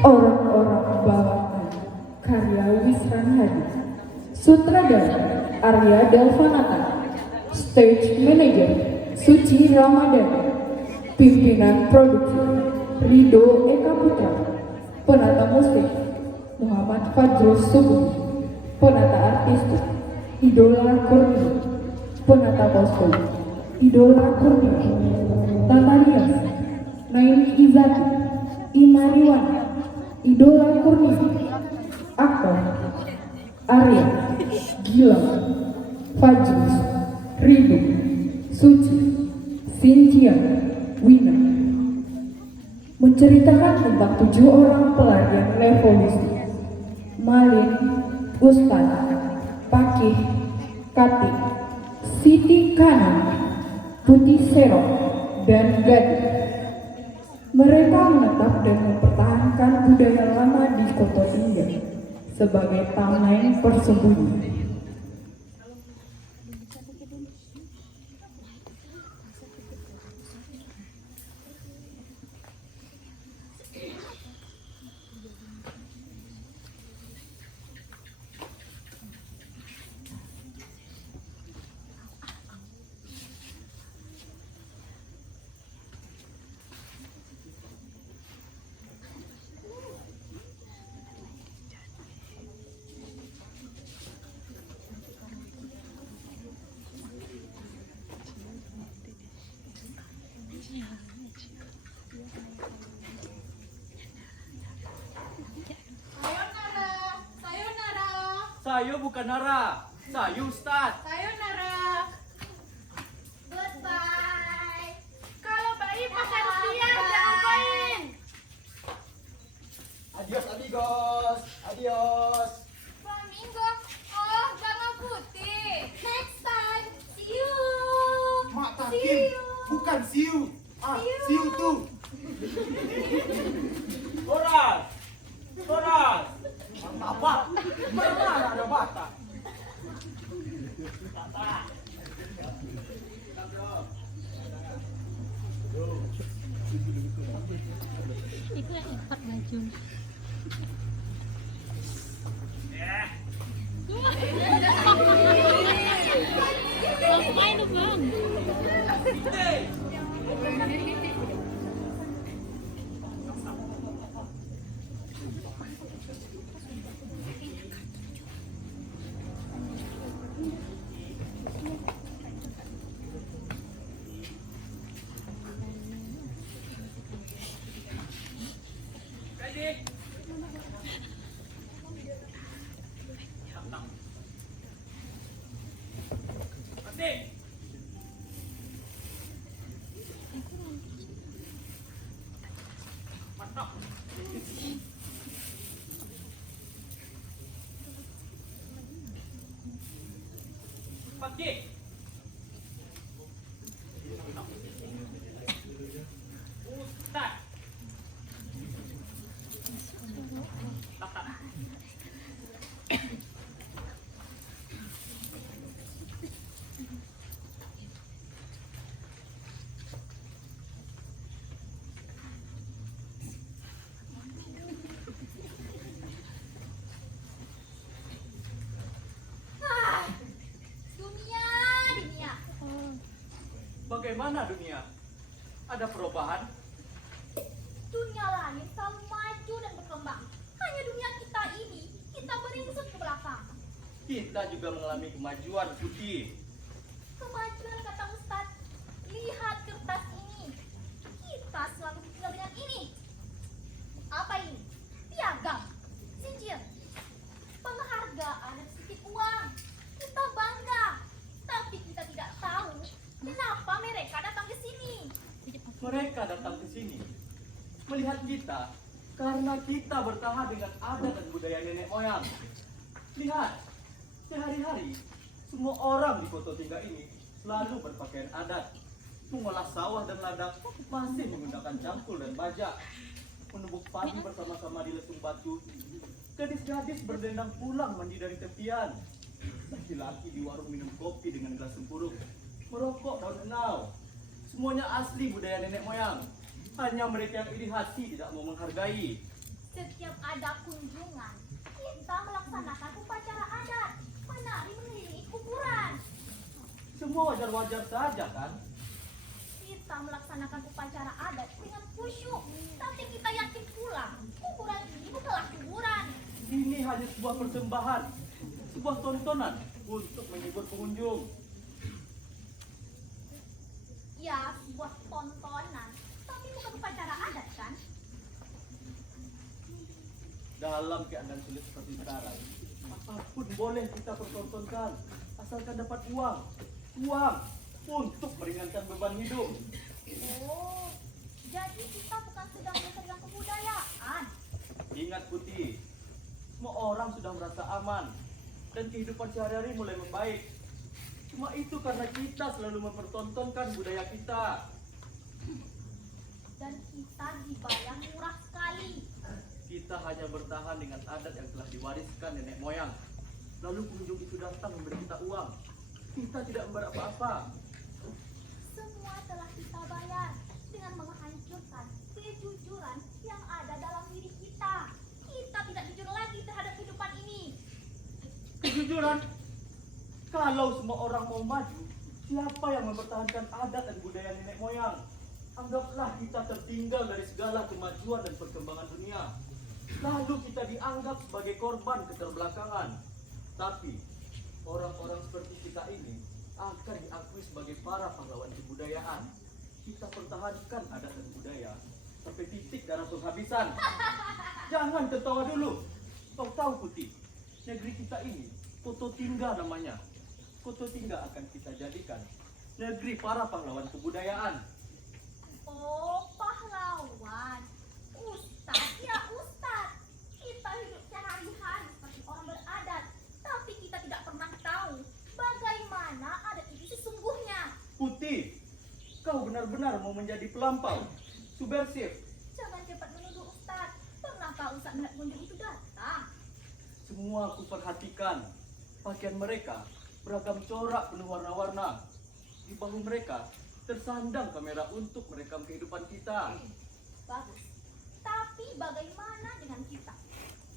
Orang-orang Balangan, karya Wisran Hadi. Sutradara Arya Delvanata. Stage Manager Suci Ramadhani. Pimpinan Produksi Rido Eka Putra. Penata musik Muhammad Fajrul Subuh. Penata artistik Idola Kurnia. Penata kostum Idola Kurnia. Tata rias Naini Izati. Imariwana. Idola Kurnia. Aktor Arya, Gilang, Fajrus, Rido, Suci, Cynthia, Wina. Menceritakan tentang 7 orang pelayan revolusi: Malin, Ustad, Pakih, Katik, Siti Kanan, Putih Serok, dan Gading. Mereka menetap dan mempertahankan budaya lama di Koto Tinggal sebagai tameng persembunyi. Sayo bukan Nara, Sayu Ustad. Sayonara. Goodbye. Kalau bayi makan siang jangan main. Adios amigos, adios. Flamingo. Oh, jangan putih. Next time. See you. Mak See Takim, you. bukan siu. Siu tuh. Horas, Horas. Apa? Mana ada bata? Itu yang ikat baju. Bang, main dong bang. Pakih. Ustad. Dunia. Bagaimana dunia? Ada perubahan? Dunia lain selalu maju dan berkembang. Hanya dunia kita ini, kita beringsut ke belakang. Kita juga mengalami kemajuan, Putih. Kemajuan kata Ustad. Lihat kertas ini. Kita selalu tinggal dengan ini. Apa ini? Piagam. Cincin. Penghargaan dan sedikit uang. Kita bangga. Tapi kita tidak tahu kenapa mereka datang ke sini. Mereka datang ke sini melihat kita karena kita bertahan dengan adat dan budaya nenek moyang. Lihat, sehari-hari semua orang di Koto Tinggal ini selalu berpakaian adat, mengolah sawah dan ladang, masih menggunakan cangkul dan bajak, menumbuk padi bersama-sama di lesung batu. Gadis-gadis berdendang pulang mandi dari tepian. Laki-laki di warung minum kopi dengan gelas sempuruk, merokok daun enau. Semuanya asli budaya nenek moyang. Hanya mereka yang iri hati tidak mau menghargai. Setiap ada kunjungan, kita melaksanakan upacara adat, menari mengelilingi kuburan. Semua wajar-wajar saja kan? Kita melaksanakan upacara adat dengan khusyuk, tapi kita yakin pula kuburan ini bukanlah kuburan. Ini hanya sebuah persembahan, sebuah tontonan untuk menghibur pengunjung. Ya, sebuah tontonan, tapi bukan upacara adat kan? Dalam keadaan sulit seperti sekarang, apapun boleh kita pertontonkan, asalkan dapat uang. Uang untuk meringankan beban hidup. Oh, jadi kita bukan sedang mencari kebudayaan. Ingat Putih, semua orang sudah merasa aman dan kehidupan sehari-hari mulai membaik. Cuma itu karena kita selalu mempertontonkan budaya kita. Dan kita dibayar murah sekali. Kita hanya bertahan dengan adat yang telah diwariskan nenek moyang. Lalu pengunjung itu datang memberi kita uang. Kita tidak membayar apa-apa. Semua telah kita bayar dengan menghancurkan kejujuran yang ada dalam diri kita. Kita tidak jujur lagi terhadap kehidupan ini. Kejujuran, kalau semua orang mau maju, siapa yang mempertahankan adat dan budaya nenek moyang? Anggaplah kita tertinggal dari segala kemajuan dan perkembangan dunia. Lalu kita dianggap sebagai korban keterbelakangan. Tapi orang-orang seperti kita ini akan diakui sebagai para pahlawan kebudayaan. Kita pertahankan adat dan budaya sampai titik darah penghabisan. Jangan tertawa dulu. Kau tahu Putih, negeri kita ini Koto Tingga namanya. Koto Tingga akan kita jadikan negeri para pahlawan kebudayaan. Oh, pahlawan. Ustaz, ya Ustaz. Kita hidup sehari-hari seperti orang beradat. Tapi kita tidak pernah tahu bagaimana adat itu sesungguhnya. Putih, kau benar-benar mau menjadi pelampau, subversif. Jangan cepat menuduh Ustaz. Pernahkah Ustaz melihat pengunjung itu datang? Semua aku perhatikan. Pakaian mereka beragam corak penuh warna-warna. Di bahu mereka tersandang kamera untuk merekam kehidupan kita. Bagus. Tapi bagaimana dengan kita?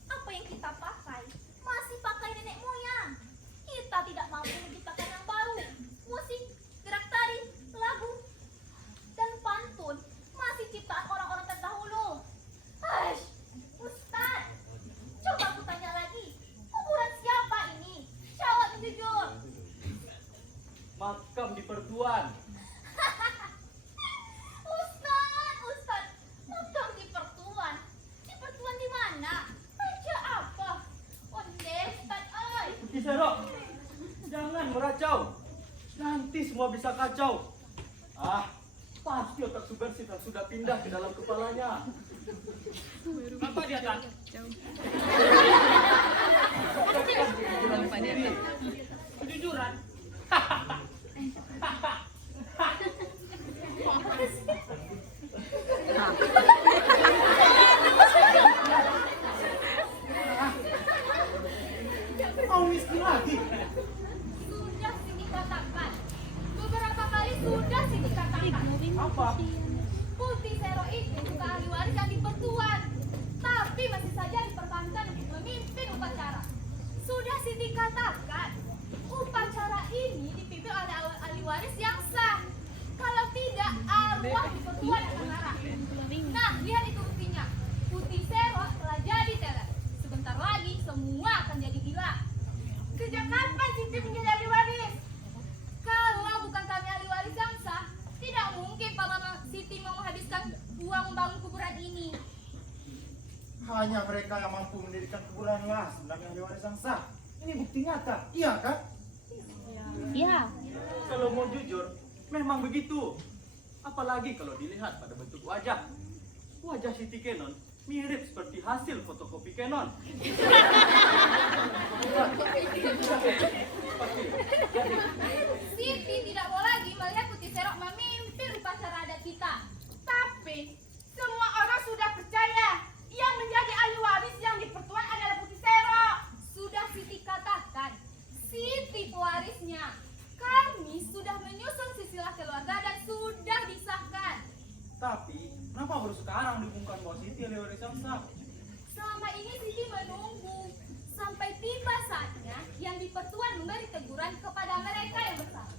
Apa yang kita pakai? Masih pakai nenek moyang. Kita tidak mampu menciptakan yang baru. Musik, gerak tari, lagu, dan pantun masih ciptaan orang-orang terdahulu. Hush, Ustaz. Coba aku tanya lagi. Kuburan siapa ini? Jawab jujur. Makam di Pertuan. Ustaz, makam di Pertuan. Di Pertuan di mana? Raja apa? Onde, Ustaz, oi. Putih Serok, jangan meracau. Nanti semua bisa kacau. Pasti otak subversif yang sudah pindah ke dalam kepalanya. Apa dia tak? Kejujuran. Mau miskin lagi. Sudah Siti katakan. Beberapa kali sudah Siti katakan. Apa? Putih Sero itu juga ahli waris yang di Pertuan. Tapi masih saja diperbankan untuk memimpin upacara. Sudah Siti katakan. Upacara ini dipimpin oleh ahli waris yang sah. Kalau tidak, arwah di Pertuan akan marah. Nah, lihat itu buktinya. Putih Sero telah jadi teler. Sebentar lagi semua akan jadi gila. Sejak kapan Siti menjadi ahli waris? Kalau bukan kami ahli waris yang sah, tidak mungkin Pak Mama Siti mau menghabiskan uang membangun kuburan ini. Hanya mereka yang mampu mendirikan kuburan lah sebenarnya ahli waris yang sah. Ini bukti nyata, iya kan? Ya. Kalau mau jujur, memang begitu. Apalagi kalau dilihat pada bentuk wajah. Wajah Siti Kenon mirip seperti hasil fotokopi Canon. Siti tidak mau lagi melihat Putih Serok memimpin upacara adat kita. Tapi semua orang sudah percaya yang menjadi ahli waris yang di Pertuan adalah Putih Sero. Sudah Siti katakan, Siti pewarisnya. Kami sudah menyusun silsilah keluarga dan sudah disahkan. Tapi kenapa baru sekarang diumumkan bahwa Siti ahli waris yang sah? ini Siti menunggu sampai tiba saatnya yang di Pertuan memberi teguran kepada mereka yang bersalah.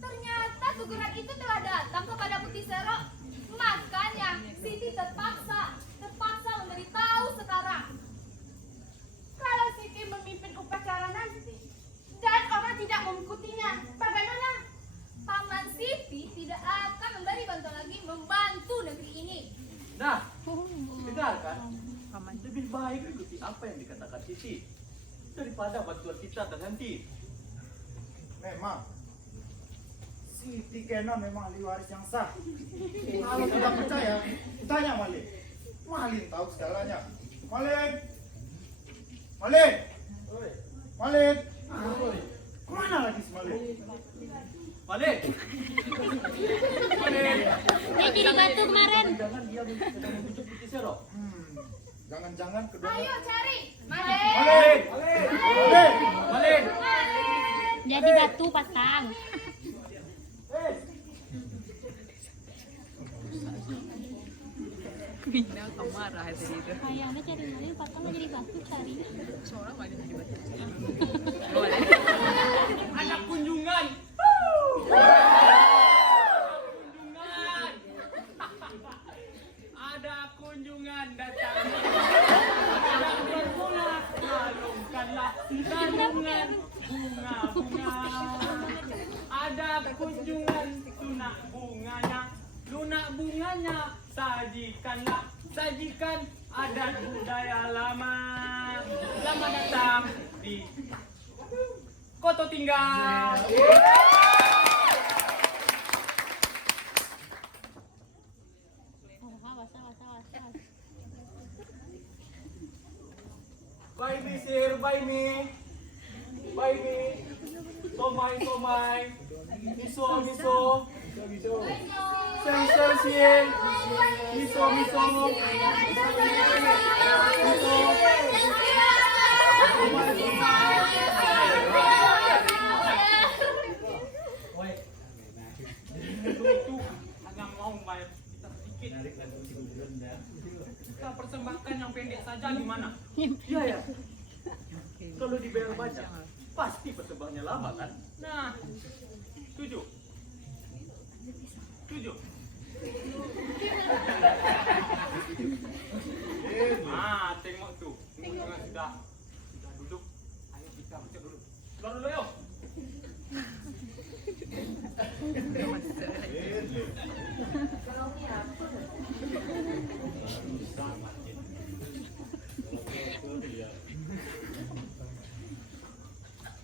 Ternyata teguran itu telah datang kepada Putih Sero. Makanya Siti terpaksa memberitahu sekarang. Kalau Siti memimpin upacara nanti dan orang tidak mengikutinya, bagaimana? Paman Siti tidak akan memberi bantuan lagi membantu negeri ini. Nah, dengarkan. Lebih baik ikuti apa yang dikatakan Siti daripada bantuan kita terhenti. Memang Siti Kenon memang ahli waris yang sah. Kalau tidak percaya, tanya Malin. Malin tahu segalanya. Malin, Malin, Malin. Kemana lagi si Malin? Malin! Malin! Dia jadi batu kemarin. Jangan dia sedang membujuk Putih Sero. Jangan-jangan kedua. Ayo cari. Malin, Malin, Malin! Jadi batu pasang. Bina kamu marah tadi itu. Kayaknya cari malin pasang jadi batu cari. Seorang malin jadi batu. Ada kunjungan! Kunjungan! Ada kunjungan datang. Ada berbunga, kalungkanlah kandungan bunga-bunga. Ada kunjungan, lunak bunganya, lunak bunganya. Sajikan adat budaya lama. Selamat datang di Koto Tinggal. Oh, awas. Buy me sir, buy me. Somai. Miso. Sensation. Miso. Itu hanya mau bayar kita sedikit. Kita persembahkan yang pendek saja gimana? Iya ya. Kalau dibayar banyak, pasti persembahnya lama kan? Nah, setuju. Tengok tuh. Sudah duduk. Ayo kita baca dulu. Keluar dulu yuk.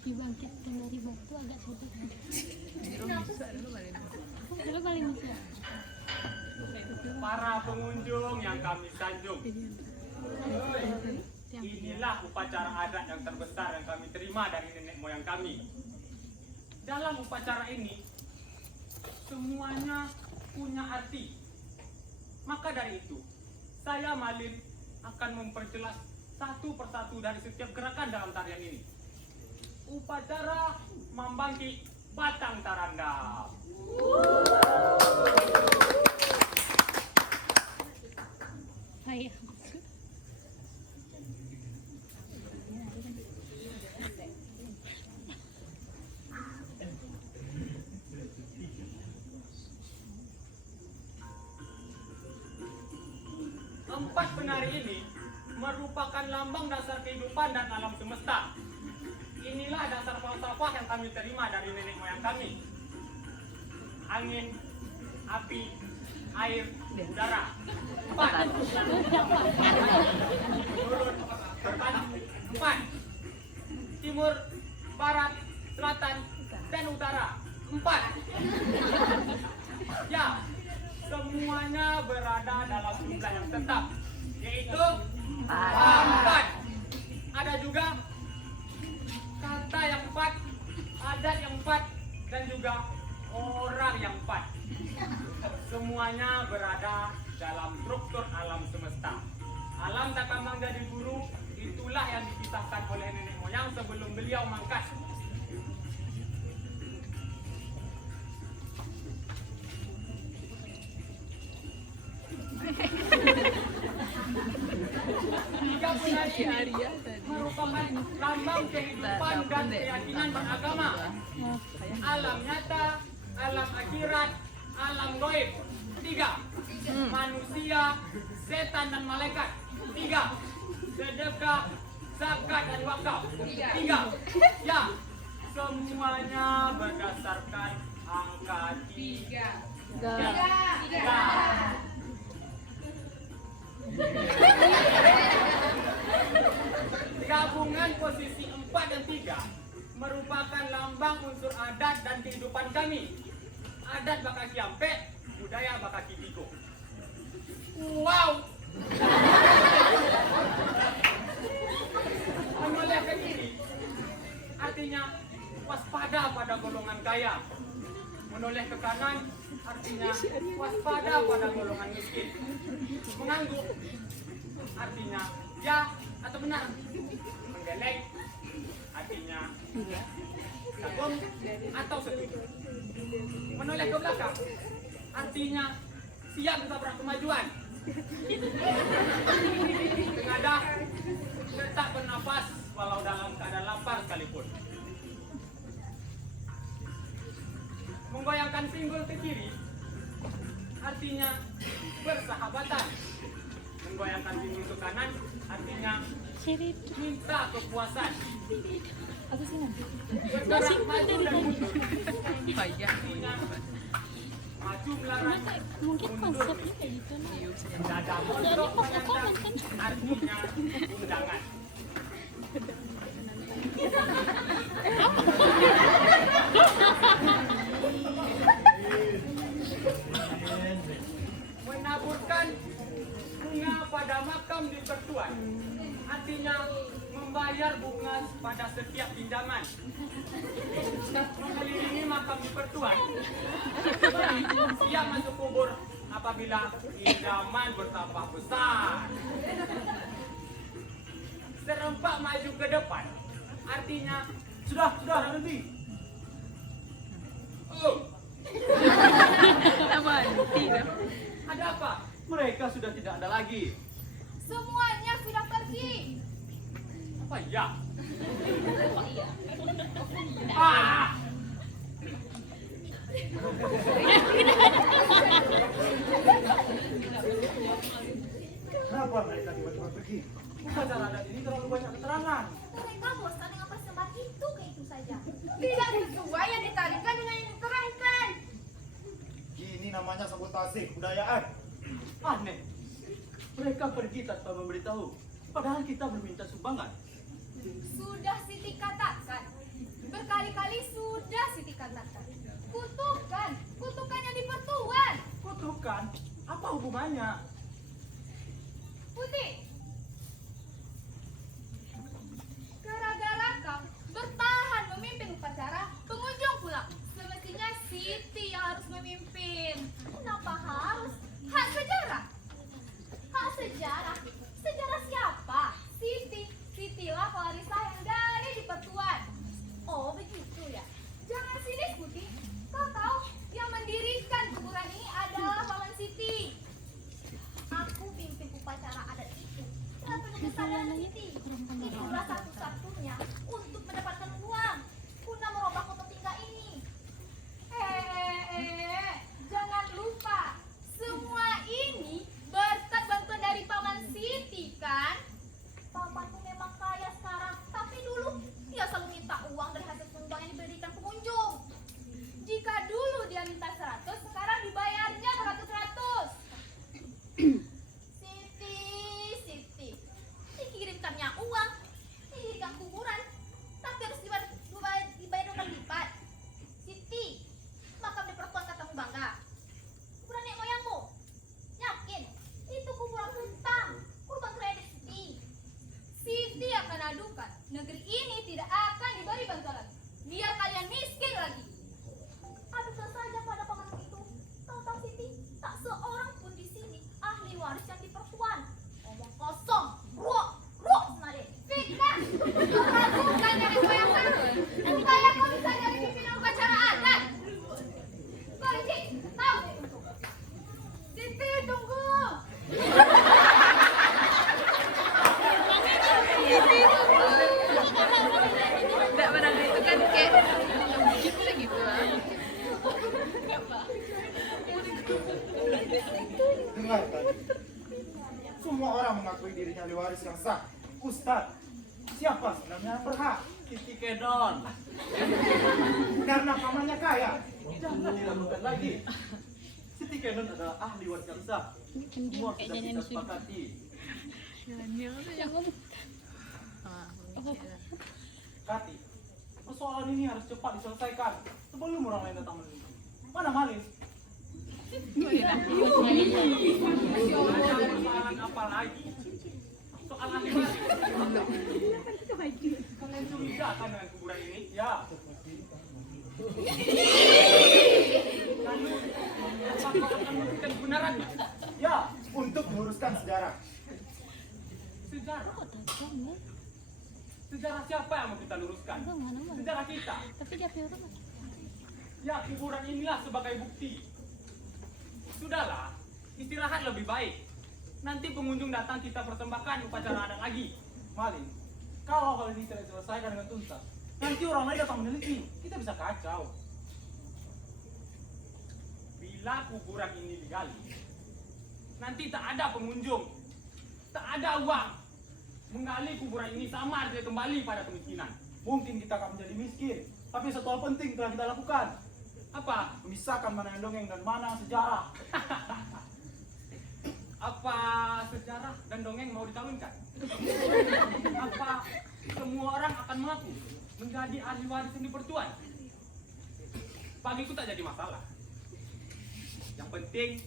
Dibangkitkan dari batu agak sulit. Dulu paling bisa. Para pengunjung yang kami sanjung, inilah upacara adat yang terbesar yang kami terima dari nenek moyang kami. Dalam upacara ini, semuanya punya arti. Maka dari itu, saya Malin akan memperjelas satu persatu dari setiap gerakan dalam tarian ini. Upacara Mambangki Batang Tarandam. Ayah. Empat penari ini merupakan lambang dasar kehidupan dan alam semesta. Inilah dasar falsafah yang kami terima dari nenek moyang kami. Angin, api, air, udara. Empat. Turun, bertanah. Empat. Timur, barat, selatan, dan utara. Empat. Ya, semuanya berada dalam jumlah yang tetap, yaitu empat. Ada juga kata yang empat, adat yang empat, dan juga orang yang empat. Semuanya berada dalam struktur alam semesta. Alam takamang jadi guru, itulah yang dipisahkan oleh nenek moyang sebelum beliau mangkat. Tiga penari Arya tadi. merupakan lambang kehidupan dan keyakinan beragama. Alam nyata, alam akhirat, alam goib. 3. Manusia, setan dan malaikat. 3. Sedekah, zakat dan wakaf. 3. Ya, semuanya berdasarkan angka 3. Gabungan posisi 4 dan 3 merupakan lambang unsur adat dan kehidupan kami. Adat bakal kiampet, budaya bakal kibiko. Wow! Menoleh ke kiri artinya waspada pada golongan kaya. Menoleh ke kanan artinya waspada pada golongan miskin. Mengangguk artinya ya atau benar. Menggeleng artinya kagum atau setuju. Menoleh ke belakang artinya siap bertabrak kemajuan. Tengadah tetap bernafas walau dalam keadaan lapar sekalipun. Menggoyangkan pinggul ke kiri artinya bersahabatan. Menggoyangkan pinggul ke kanan artinya minta kepuasan. Bergerak maju dan mundur Payah. artinya maju melarang, Mungkin mundur konsepnya kayak gitu nah. dada montok menantang artinya undangan. Menaburkan bunga pada makam di pertuan artinya membayar bunga pada setiap pinjaman. Mengelilingi makam di pertuan siap masuk kubur apabila pinjaman bertambah besar. Serempak maju ke depan artinya sudah berhenti. Oh, Mati dah. ada apa? Mereka sudah tidak ada lagi. Semuanya sudah pergi. Apa ya? Ah! Kenapa mereka tiba-tiba pergi? Upacara adat ini terlalu banyak keterangan. Mereka bosan dengan persembahan itu kayak itu saja. Tidak sesuai yang ditarikan dengan yang diterangkan. Ini namanya sabotase kebudayaan. Aneh. Mereka pergi tanpa memberitahu. Padahal kita meminta sumbangan. Sudah Siti katakan. Berkali-kali sudah Siti katakan. Kutukan yang di pertuan. Kutukan? Apa hubungannya? Putih. Gara-gara kau bertahan memimpin upacara, pengunjung pulang. Semestinya Siti yang harus memimpin. Kenapa harus? Hak sejarah. Hak sejarah? Sejarah siapa? Sitilah pewarisah yang dari di pertuan. Oh begitu ya. Jangan sinis Putih. Kau tahu yang mendirikan kuburan ini adalah Paman Siti. Aku pimpin upacara adat itu dengar tadi. Semua orang mengakui dirinya ahli waris yang sah. Ustadz, siapa sebenarnya yang berhak? Siti Kedon. Karena pamannya kaya. Jangan diragukan lagi. Siti Kedon adalah ahli waris yang sah. Semua Kayak sudah jadi kita musuh. sepakati. Daniel tuh yang Kati, persoalan ini harus cepat diselesaikan sebelum orang lain datang meneliti. Mana Malin? Persoalan apa lagi? Soal ahli waris. Kalian curiga kan dengan kuburan ini? Ya. Lalu, apakah akan membuktikan kebenarannya? Ya. Untuk meluruskan sejarah. Sejarah. Kok tajam ya? Sejarah siapa yang mau kita luruskan? Enggak mana-mana. Sejarah kita. Tapi dia film. Ya, kuburan inilah sebagai bukti. Sudahlah, istirahat lebih baik. Nanti pengunjung datang kita persembahkan upacara adat lagi. Malin, kalau hal ini tidak diselesaikan dengan tuntas, nanti orang lain datang meneliti. Kita bisa kacau. Bila kuburan ini digali, nanti tak ada pengunjung, tak ada uang. Menggali kuburan ini sama artinya kembali pada kemiskinan. Mungkin kita akan menjadi miskin, tapi satu hal penting telah kita lakukan. Apa? Memisahkan mana yang dongeng dan mana sejarah. Apa sejarah dan dongeng mau dikawinkan? Apa semua orang akan mengaku menjadi ahli waris yang dipertuan? Bagiku tak jadi masalah. Yang penting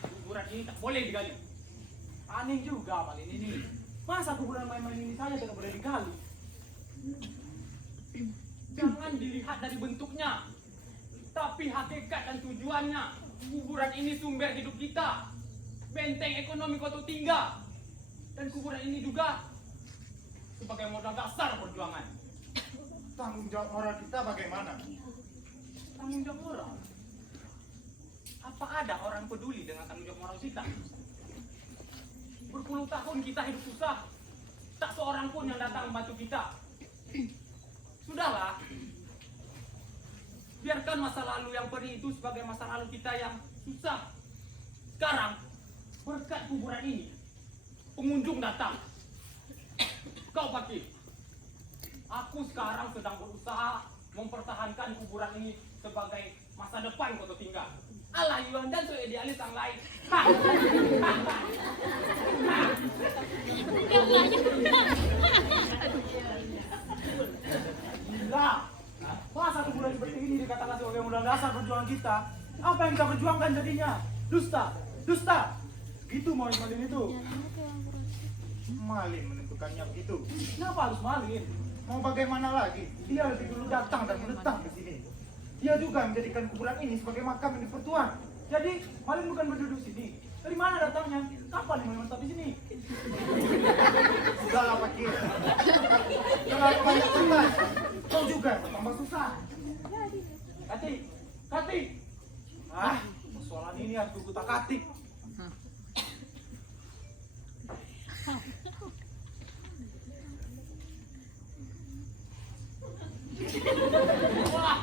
kuburan ini tak boleh digali. Aneh juga Malin ini. Masa kuburan main-main ini saja tidak boleh digali? Jangan dilihat dari bentuknya, tapi hakikat dan tujuannya. Kuburan ini sumber hidup kita, benteng ekonomi Kota Tingga, dan kuburan ini juga sebagai modal dasar perjuangan. Tanggung jawab moral kita bagaimana? Tanggung jawab moral? Apa ada orang peduli dengan tanggung jawab moral kita? Berpuluh tahun kita hidup susah, tak seorang pun yang datang membantu kita. Sudahlah, biarkan masa lalu yang perih itu sebagai masa lalu kita yang susah. Sekarang, berkat kuburan ini, pengunjung datang. Kau Pakir, aku sekarang sedang berusaha mempertahankan kuburan ini sebagai masa depan Kota Tinggal. Alah Yuan dan so idealis yang lain. Gila. Masa kuburan seperti ini dikatakan sebagai modal dasar perjuangan kita? Apa yang kita perjuangkan jadinya? Dusta, dusta. Gitu mau Malin itu. Malin menentukannya begitu. Kenapa harus Malin? Mau bagaimana lagi? Dia lebih dulu datang dan menetap di sini. Dia juga menjadikan kuburan ini sebagai makam yang dipertuan. Jadi Malin bukan berduduk sini. Dari mana datangnya? Kapan Malin menetap di sini? Sudahlah Pakir. Jangan banyak tuntas. Kau juga yang bertambah susah. Kati, Kati. Ah, persoalan ini harus kutak-atik. Wah,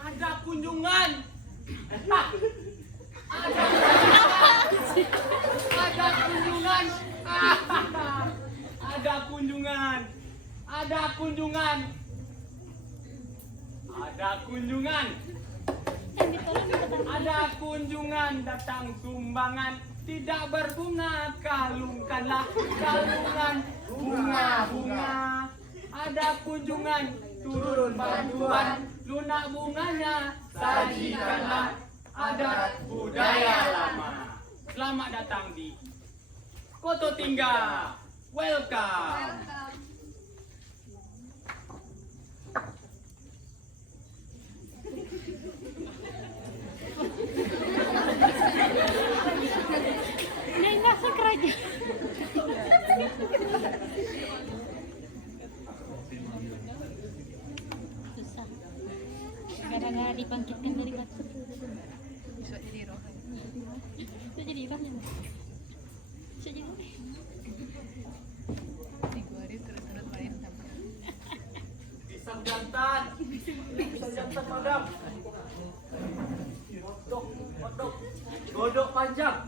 ada kunjungan. Hah, ada kunjungan. Ada kunjungan. Ada kunjungan. Ada kunjungan. Ada kunjungan datang sumbangan. Tidak berbunga, kalungkanlah kalungan bunga-bunga. Ada kunjungan, turun bantuan, lunak bunganya, sajikanlah adat budaya lama. Selamat datang di Kota Tinggal. Welcome. Dia nggak kerja. Susah. Gara-gara dibangkitkan dari batu. bisa jadi roh. Itu jadi rohnya. Bisa jadi. 3 hari terus-terus main sama. Pisang jantan. Pisang jantan madam. Hotdog, hotdog. Godok panjang.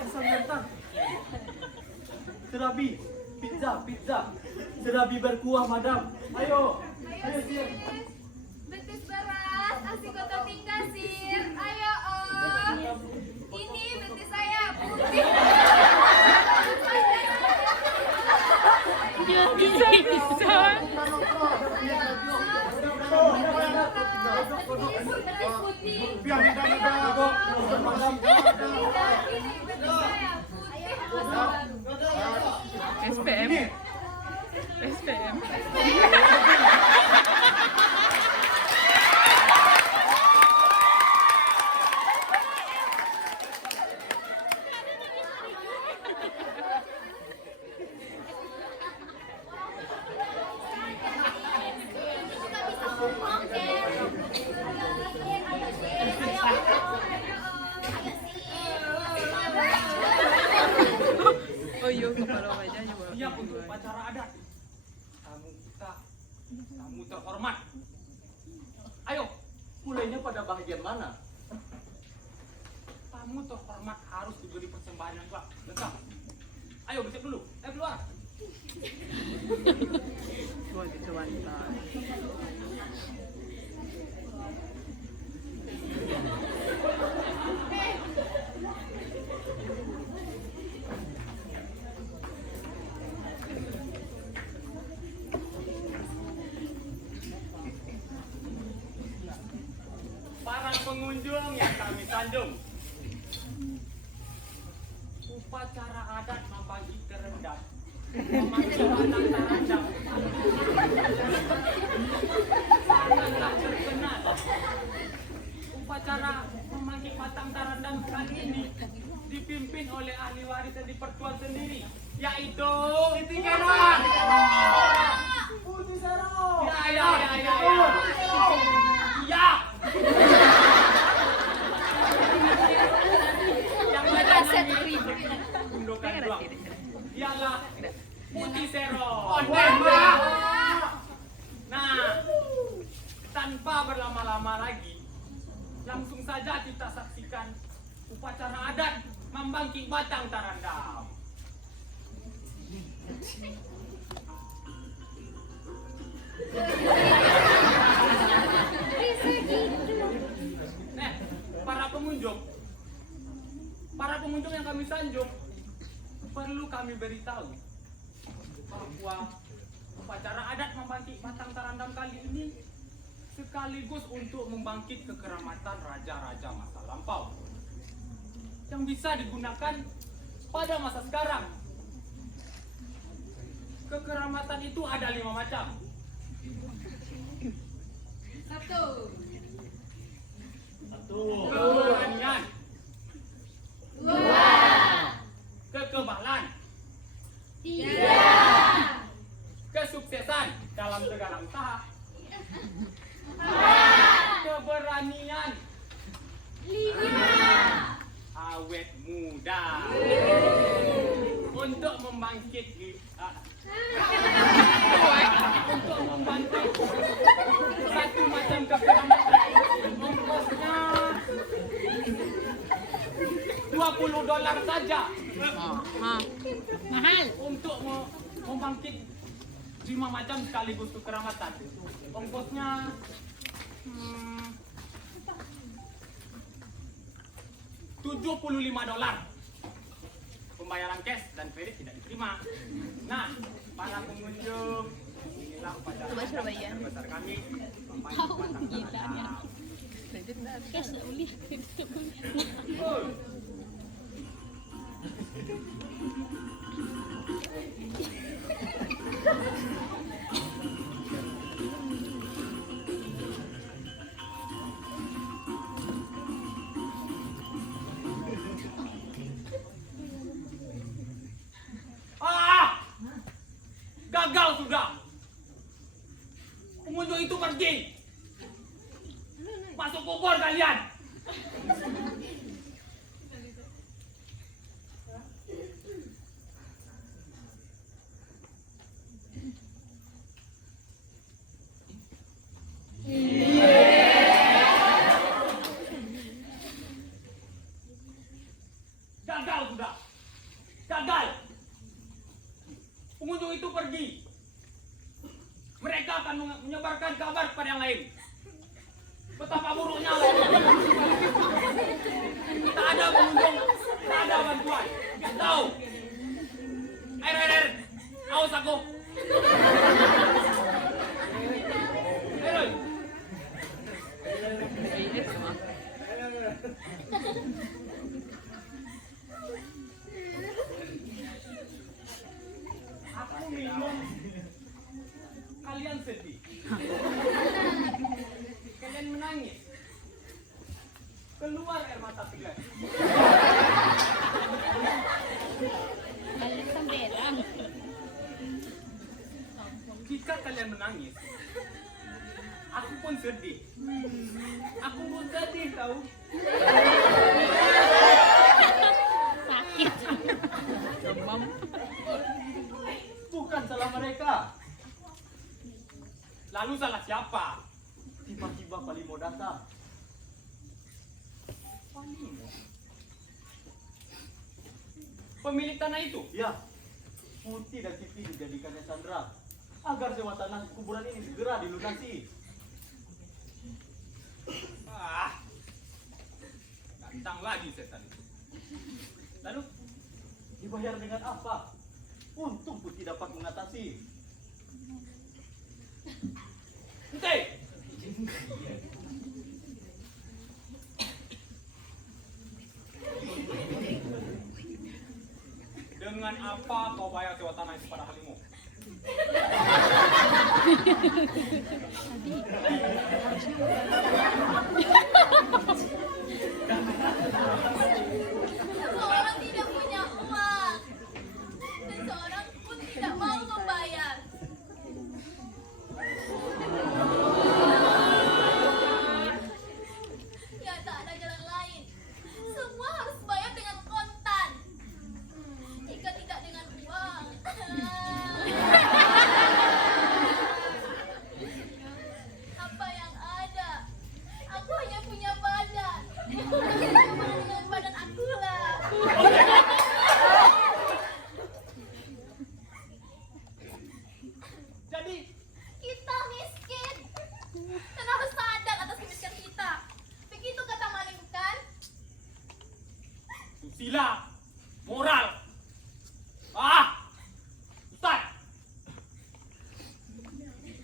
Asam gantang. Serabi, pizza. Serabi berkuah, madam. Ayo. Ayo, Sir. Betis beras, asik atau tinggal sir. Ayo om. Ini betis saya putih. Jadi bisa. Betis putih. Biar kita ada. Ini betis saya putih. SPM. SPM. Oh iya, kepala wajahnya bawa. Siap untuk upacara adat. Tamu terhormat. Ayo, mulainya pada bagian mana? Tamu terhormat harus diberi persembahan yang lengkap. Ayo, becek dulu. Ayo keluar. Wah, gitu mantap. Para pengunjung yang kami sanjung, upacara adat membagi kerendam, memanggil batang tarandam, sangatlah terkenal. Upacara memanggil batang tarandam kali ini dipimpin oleh ahli waris yang dipertuan sendiri, yaitu Siti Kenan. Ya. Yang wajahnya mirip gundukan doang. Ialah Putih Sero. Nah, tanpa berlama-lama lagi, langsung saja kita saksikan upacara adat membangkit batang tarandam. Para pengunjung yang kami sanjung, perlu kami beritahu bahwa upacara adat membangkit batang tarandam kali ini sekaligus untuk membangkit kekeramatan raja-raja masa lampau yang bisa digunakan pada masa sekarang. Kekeramatan itu ada 5 macam. 1. Keberanian. 2. Kekebalan. 3. Kesuksesan dalam segala usaha. 4. Keberanian. 5. Awet muda. Untuk membangkit untuk membangkit satu macam kekeramatan, ongkosnya $20 saja. Mahal. Untuk membangkit 5 macam sekaligus kekeramatan. Ongkosnya $75. Pembayaran cash dan kredit tidak diterima. Nah, para pengunjung, inilah upacara terbesar kami. Tahu gila ya. Kes dah uli. Gagal sudah. Pengunjung itu pergi. Masuk kubur kalian. gagal. Pengunjung itu pergi. Mereka akan menyebarkan kabar kepada yang lain. Betapa buruknya tak ada pengunjung, tak ada bantuan. Kita tahu. Air, awas aku. Air. Mainit semua. Aku minum. Kalian sedih. Kalian menangis. Keluar air mata kalian. Jika kalian menangis, aku pun sedih. Aku pun sedih tahu. Sakit. Demam. Bukan salah mereka. Lalu salah siapa? Tiba-tiba Palimo datang. Palimo? Pemilik tanah itu? Ya. Putih dan Siti dijadikannya sandera agar sewa tanah kuburan ini segera dilunasi. Datang lagi setan itu. Lalu dibayar dengan apa? Untung Putih dapat mengatasi. Henti! Dengan apa kau bayar sewa tanah itu pada Halimu? Seorang tidak punya uang dan seorang pun tidak mau membayar. Ya tak ada jalan lain. Semua harus bayar dengan kontan. Jika tidak dengan uang. Apa yang ada? Aku hanya punya badan. Dengan badan aku lah. Jadi, Kita miskin dan harus sadar atas kemiskinan kita. Begitu kata Maling kan? susila, moral. Ustaz.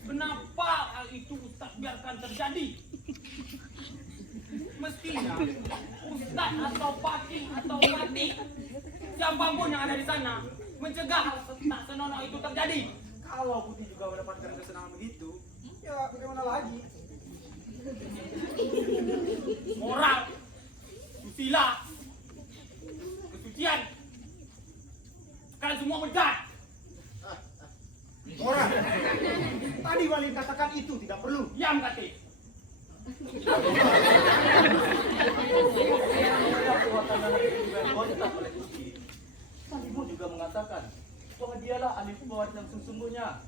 Kenapa hal itu Ustaz biarkan terjadi? Mestinya Ustaz atau Pakih atau Mati, siapapun yang ada di sana, mencegah hal tak senonoh itu terjadi. Kalau Putih juga mendapatkan kesenangan begitu, ya bagaimana lagi? Moral, susila, kesucian, kalian semua menjahat. Orang, tadi Walid katakan itu tidak perlu. Diam Kati. Ibu juga mengatakan bahwa dialah ahli pewaris yang sesungguhnya.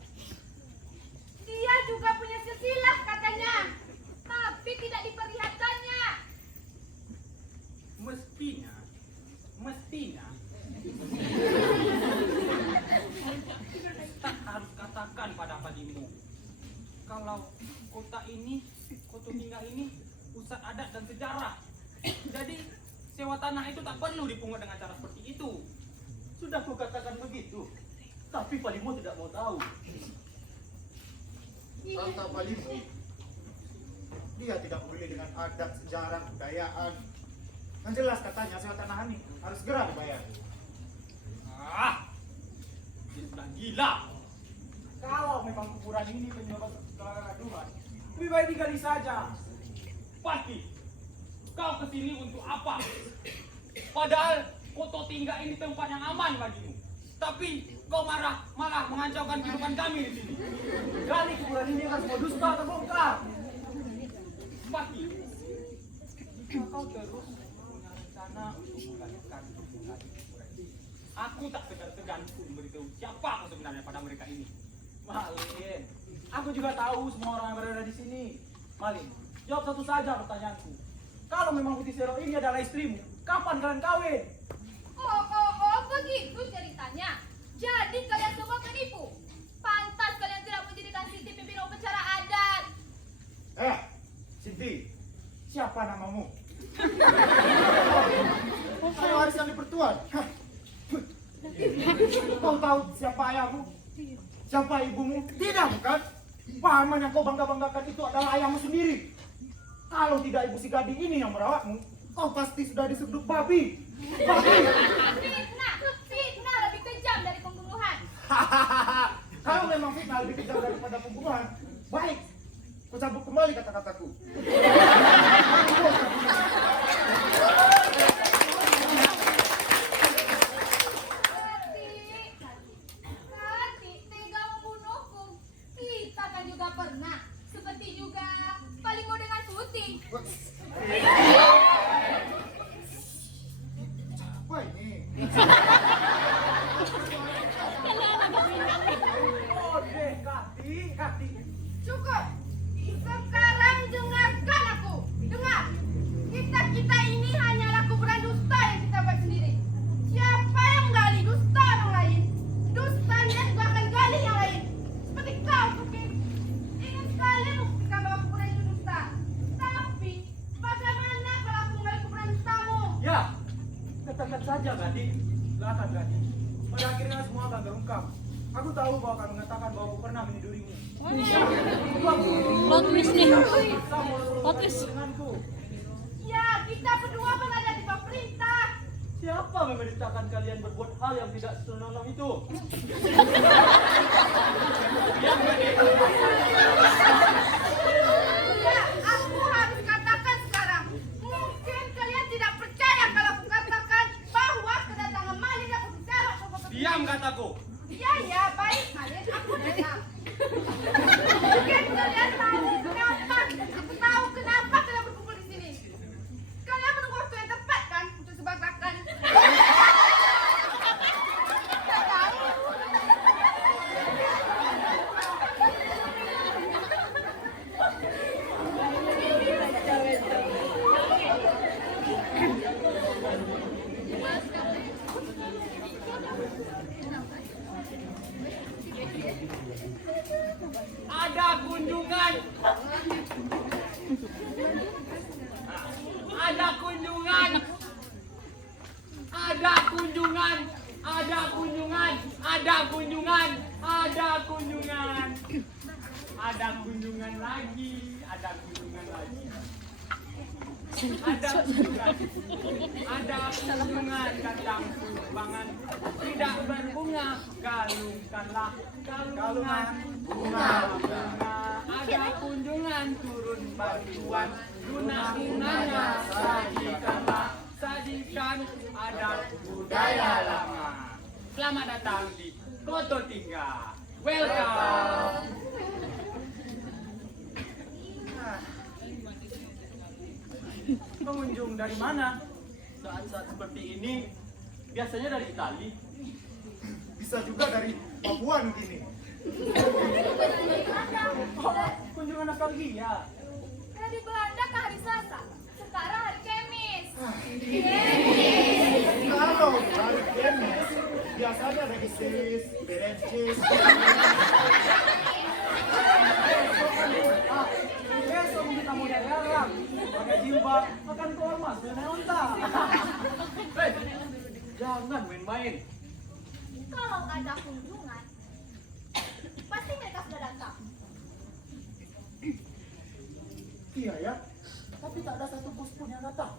Dia juga punya silsilah katanya, tapi tidak diperlihatkannya. Mestinya tak harus katakan pada padimu kalau kota tinggal ini pusat adat dan sejarah. Jadi sewa tanah itu tak perlu dipungut dengan cara seperti itu. Sudah kukatakan begitu, tapi Palimo tidak mau tahu. Kata Palimo, dia tidak peduli dengan adat, sejarah, budayaan. Yang jelas katanya sewa tanah ini harus segera dibayar. Dia sudah gila. Kalau memang kuburan ini penyebab segala gaduhan, lebih baik digali saja. Pasti, kau kesini untuk apa? Padahal Koto Tinggal ini tempat yang aman bagimu. Tapi kau malah mengacaukan kehidupan kami di sini. Gali kuburan ini kan semua dusta terbongkar. Pasti, jika kau terus punya rencana untuk menggalakkan kuburan ini, aku tak segan-segan untuk memberitahu siapa kau sebenarnya pada mereka ini. Malin, aku juga tahu semua orang yang berada di sini. Malin, jawab satu saja pertanyaanku. Kalau memang Putih Sero ini adalah istrimu, kapan kalian kawin? Oh, kok Begitu ceritanya. Jadi kalian semua penipu. Pantas kalian tidak menjadikan Siti pimpin upacara adat. Sinti, siapa namamu? Saya warisan di pertuan. Hah. Kau tahu siapa ayahmu? Siapa ibumu? Tidak, bukan? Paman yang kau bangga-banggakan itu adalah ayahmu sendiri. Kalau tidak ibu si gading ini yang merawatmu, kau pasti sudah disebut babi. Babi! Fitnah lebih kejam dari pembunuhan. Kalau memang fitnah lebih kejam daripada pembunuhan, baik. Ku cabut kembali kata-kataku. Kati, tega membunuhku. Kita kan juga pernah. Seperti juga paling mau dengan Tuti. Apa ini? Ode Kati. Cukup. Sekarang dengarkan aku. Dengar. Kita ini hanyalah kuburan dusta yang kita buat sendiri. Siapa yang menggali dusta orang lain, dustanya juga akan gali yang lain. Seperti kau, Tuki. Ingin sekali membuktikan bahwa kuburan itu dusta. Tapi, bagaimana kalau aku menggali kuburan dustamu? Ya, katakan saja Gading. Silakan, gading. Pada akhirnya semua akan terungkap. Aku tahu bahwa akan mengatakan bahwa aku pernah menidurimu. Plot twist nih. Plot twist. Denganku. Ya, kita berdua berada di bawah perintah. Siapa memerintahkan kalian berbuat hal yang tidak senonoh itu? Ya, aku harus katakan sekarang. Mungkin kalian tidak percaya kalau aku katakan bahwa kedatangan Malin dan Putri Serok ke kota Diam kataku. Ya, baik Malin, aku dengar. Mungkin kalian tahu kenapa. Aku tahu kenapa kalian berkumpul di sini. Kalian menunggu waktu yang tepat kan untuk sebuah gerakan. Tidak tahu. Ada kunjungan. Ada kunjungan. Ada kunjungan. Ada kunjungan. Ada kunjungan. Ada kunjungan. Ada kunjungan lagi. Ada kunjungan lagi. Ada kunjungan. Ada kunjungan datang sumbangan tidak berbunga, galungkanlah galungan bunga. Ada kunjungan turun bantuan, guna-gunanya sajikan adat budaya lama. Selamat datang di Koto Tingga. Welcome. Pengunjung dari mana? Saat-saat seperti ini biasanya dari Itali. Bisa juga dari Papua Nugini. Kunjungan nostalgia. Hari Belanda ke hari Selasa. Sekarang hari Kamis. Kalau hari Kemis, biasanya ada isis, berencis. Besok kita mau dagang, pakai jilbab, makan korma, dan onta. Hei, jangan main-main. Kalau ada kunjungan, pasti mereka sudah datang. Iya ya, tapi tak ada satu bos pun yang datang.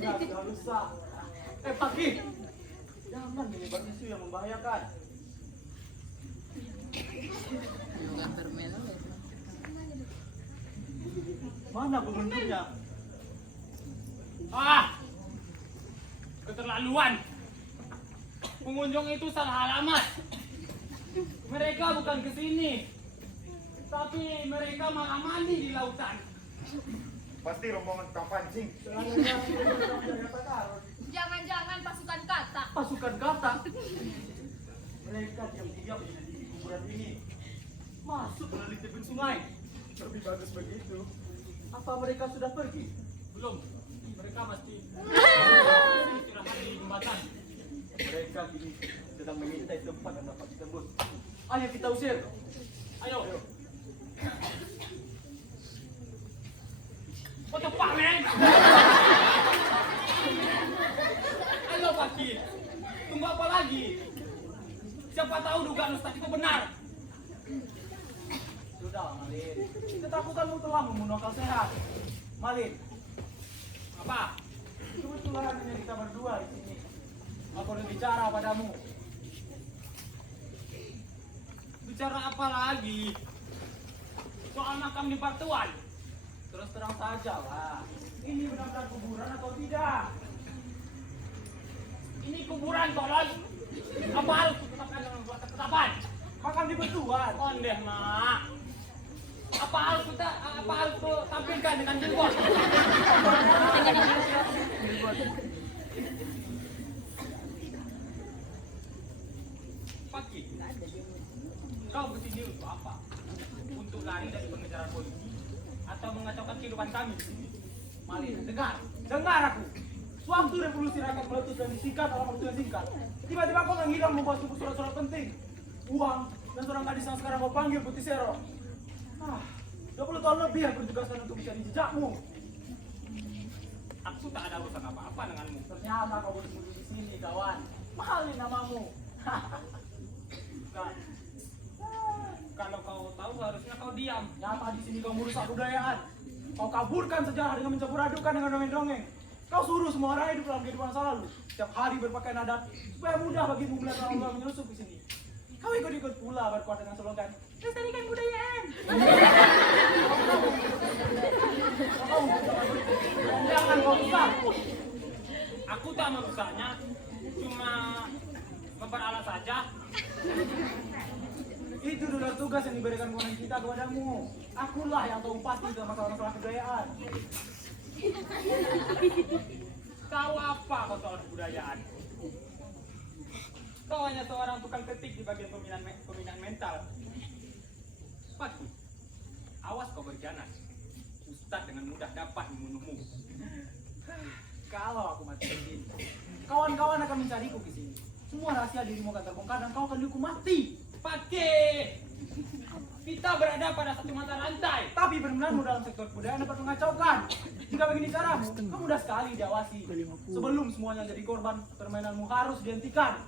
Gak usah. Pagi, jangan menyebar isu yang membahayakan. Bukan permen. Mana pengunjungnya? Ah, keterlaluan. Pengunjung itu salah alamat. Mereka bukan ke sini, tapi mereka malah mandi di lautan. Pasti rombongan tukang pancing. Jangan-jangan pasukan kata. Pasukan kata. Mereka diam-diam di kuburan ini. Masuk melalui tebing sungai. Lebih bagus begitu. Apa mereka sudah pergi? Belum. Mereka masih istirahat di jembatan. mereka kini sedang mengintai tempat yang dapat ditembus. Ayo kita usir. Ayo. Kau cepat, men! Ayo, Paki. Tunggu apa lagi? Siapa tahu dugaan Ustaz itu benar. Sudah, Malin. Ketakutanmu telah membunuh akal sehat. Malin. Apa? Kebetulan hanya kita berdua di sini. Aku udah bicara padamu. Bicara apa lagi? Soal makam di Batuan. Terus terang saja lah. Ini benar-benar kuburan atau tidak? Ini kuburan, tolong. Apa harus kutetapkan dengan buat ketetapan? Makam di Batuan. Ondeh, Mak. Apa harus ku tampilkan dengan jenggot? Pagi. Kau kesini untuk apa? Untuk lari dari pengejaran polisi atau mengacaukan kehidupan kami? Malin, dengar aku. Suatu revolusi rakyat meletus dan disingkat dalam waktu yang singkat. Tiba-tiba kau menghilang membawa sebuah surat-surat penting, uang, dan seorang gadis yang sekarang kau panggil Putih Sero. 20 tahun lebih aku ditugaskan untuk mencari jejakmu. Aku tak ada urusan apa-apa denganmu. Ternyata kau bersembunyi di sini, kawan. Malin namamu. Kan. Kalau kau tahu harusnya kau diam. Nyata di sini kau merusak budayaan. Kau kaburkan sejarah dengan mencampur adukan dengan dongeng-dongeng. Kau suruh semua orang hidup dalam kehidupan masa lalu. Setiap hari berpakaian adat supaya mudah bagimu melihat orang-orang menyelusup di sini. Kau ikut-ikut pula berkuat dengan slogan lestarikan budayaan. Jangan kau rusak. Aku tak merusaknya, cuma memperalat saja. Itu adalah tugas yang diberikan kepada kita kepadamu. Akulah yang tahu pasti tentang masalah-masalah kebudayaan. Kau apa kau soal kebudayaan? Kau hanya seorang tukang ketik di bagian pembinaan mental. Pagi, awas kau berkhianat. Ustaz dengan mudah dapat membunuhmu. Kalau aku mati di sini, kawan-kawan akan mencariku di sini. Semua rahasia dirimu akan terbongkar dan kau akan dihukum mati. Pakai. Kita berada pada satu mata rantai. Tapi benar-benarmu dalam sektor budaya dapat mengacaukan. Jika begini caramu, kamu mudah sekali diawasi. Sebelum semuanya jadi korban, permainanmu harus dihentikan.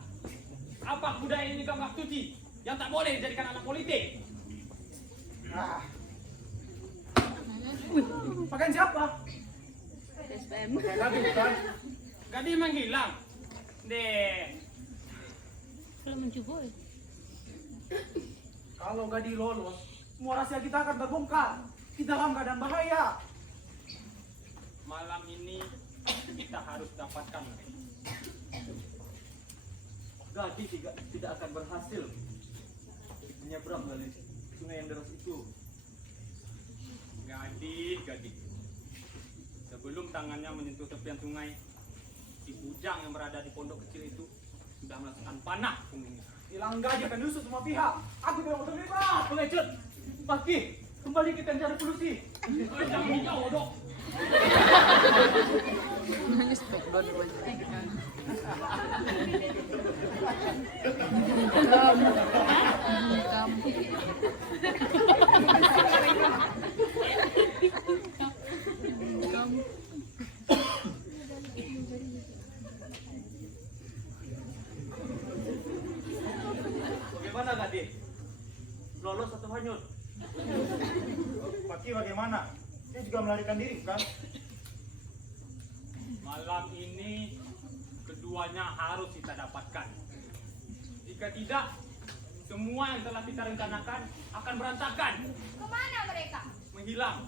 Apa budaya ini kau maksudi yang tak boleh dijadikan anak politik? Pakaian siapa? SPM. Gadi bukan? Gadi menghilang. Deh. Belum mencukupi. Kalau Gadi lolos, semua rahasia kita akan terbongkar. Kita dalam keadaan bahaya. Malam ini kita harus dapatkan. Gadi tidak akan berhasil menyeberang dari sungai yang deras itu. Gadi. Sebelum tangannya menyentuh tepian sungai, si bujang yang berada di pondok kecil itu sudah merasakan panah punggungnya. Hilang Gadi akan diusut semua pihak. Aku tidak mau terlibat. Pengecut. Pagi, kembali kita cari revolusi. Jangan jauh, dok. Nangis background Bagaimana Gadi? Lolos atau hanyut? Paki bagaimana? Dia juga melarikan diri, kan? Malam ini keduanya harus kita dapatkan. Jika tidak, semua yang telah kita rencanakan akan berantakan, Kemana mereka? menghilang.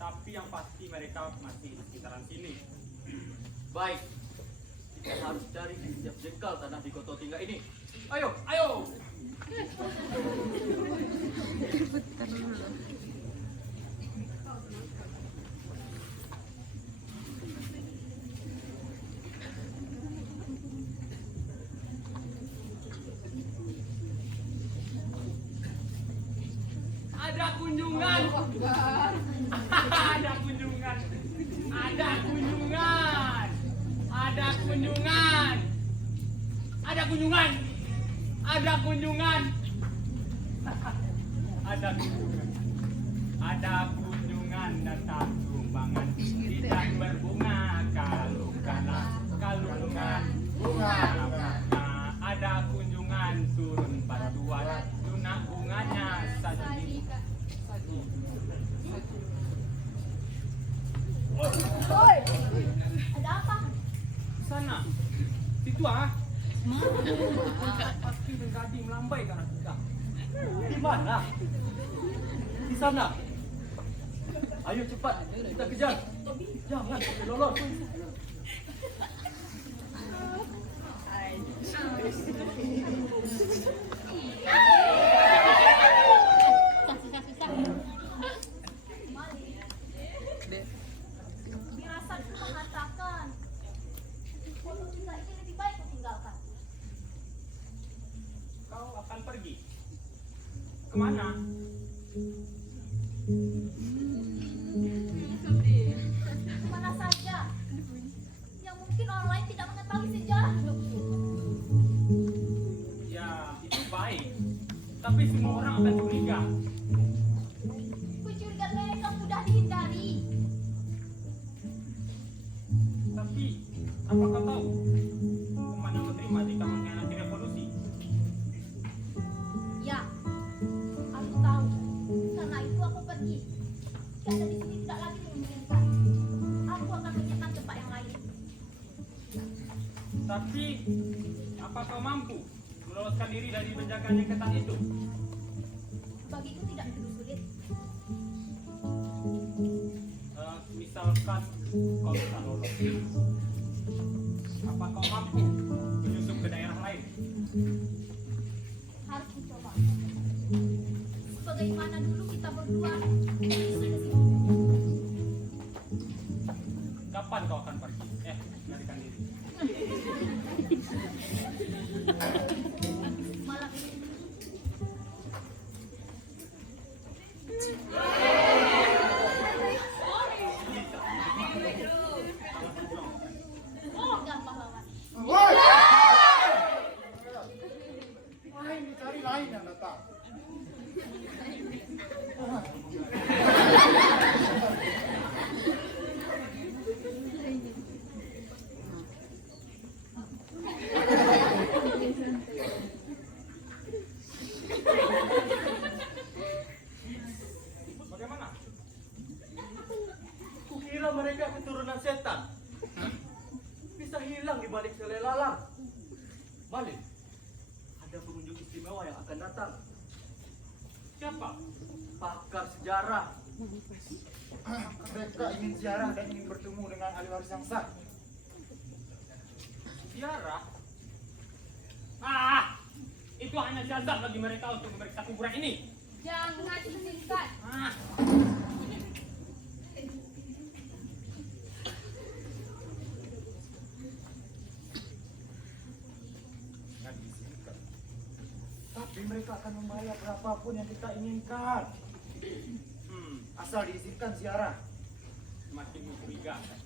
Tapi yang pasti mereka masih di sekitaran sini. Baik, kita harus cari di setiap jengkal tanah di Koto Tinggal ini. Ayo. Ada kunjungan. Ada kunjungan. Ada kunjungan. Ada kunjungan. Ada kunjungan datang sumbangan tidak berbunga kalau bunga ada kunjungan turun bantuan lunak bunganya saji. Oi, ada apa? Sana situ pasti menjadi melambai karena kita. Di mana? Di sana. Ayo cepat kita kejar. Jangan sampai lolos. Firasatku mengatakan foto kita ini lebih baik kau tinggalkan. Kau akan pergi kemana? Kemana saja yang mungkin orang lain tidak mengetahui sejarah hidupku. Ya itu baik, tapi semua orang akan curiga. Kecurigaan mereka mudah dihindari. Tapi apa kau tahu kemana menerima jika mengkhianati revolusi? Ya, aku tahu. Karena itu aku pergi. Karena di sini tidak lagi memungkinkan. Aku akan menyiapkan tempat yang lain. Tapi apa kau mampu meloloskan diri dari penjagaan yang ketat itu? Bagiku tidak begitu sulit. Misalkan kau bisa lolos, apa kau mampu menyusup ke daerah lain? Harus dicoba. Sebagaimana dulu kita berdua misi ke sini. Kapan kau akan pergi? Melarikan diri. Malam ini. Enggak pahlawan. Woi! Lain dicari lain yang datang. Bagaimana? Kukira mereka keturunan setan. Bisa hilang di balik selai lalang. Malin, ada pengunjung istimewa yang akan datang. Siapa? Pakar sejarah. Mereka ingin ziarah dan ingin bertemu dengan ahli waris yang sah. Sejarah? Itu hanya syarat bagi mereka untuk memeriksa kuburan ini. Jangan disingkat. Nggak diizinkan. Tapi mereka akan membayar berapapun yang kita inginkan. Asal diizinkan ziarah. Semakin mencurigakan.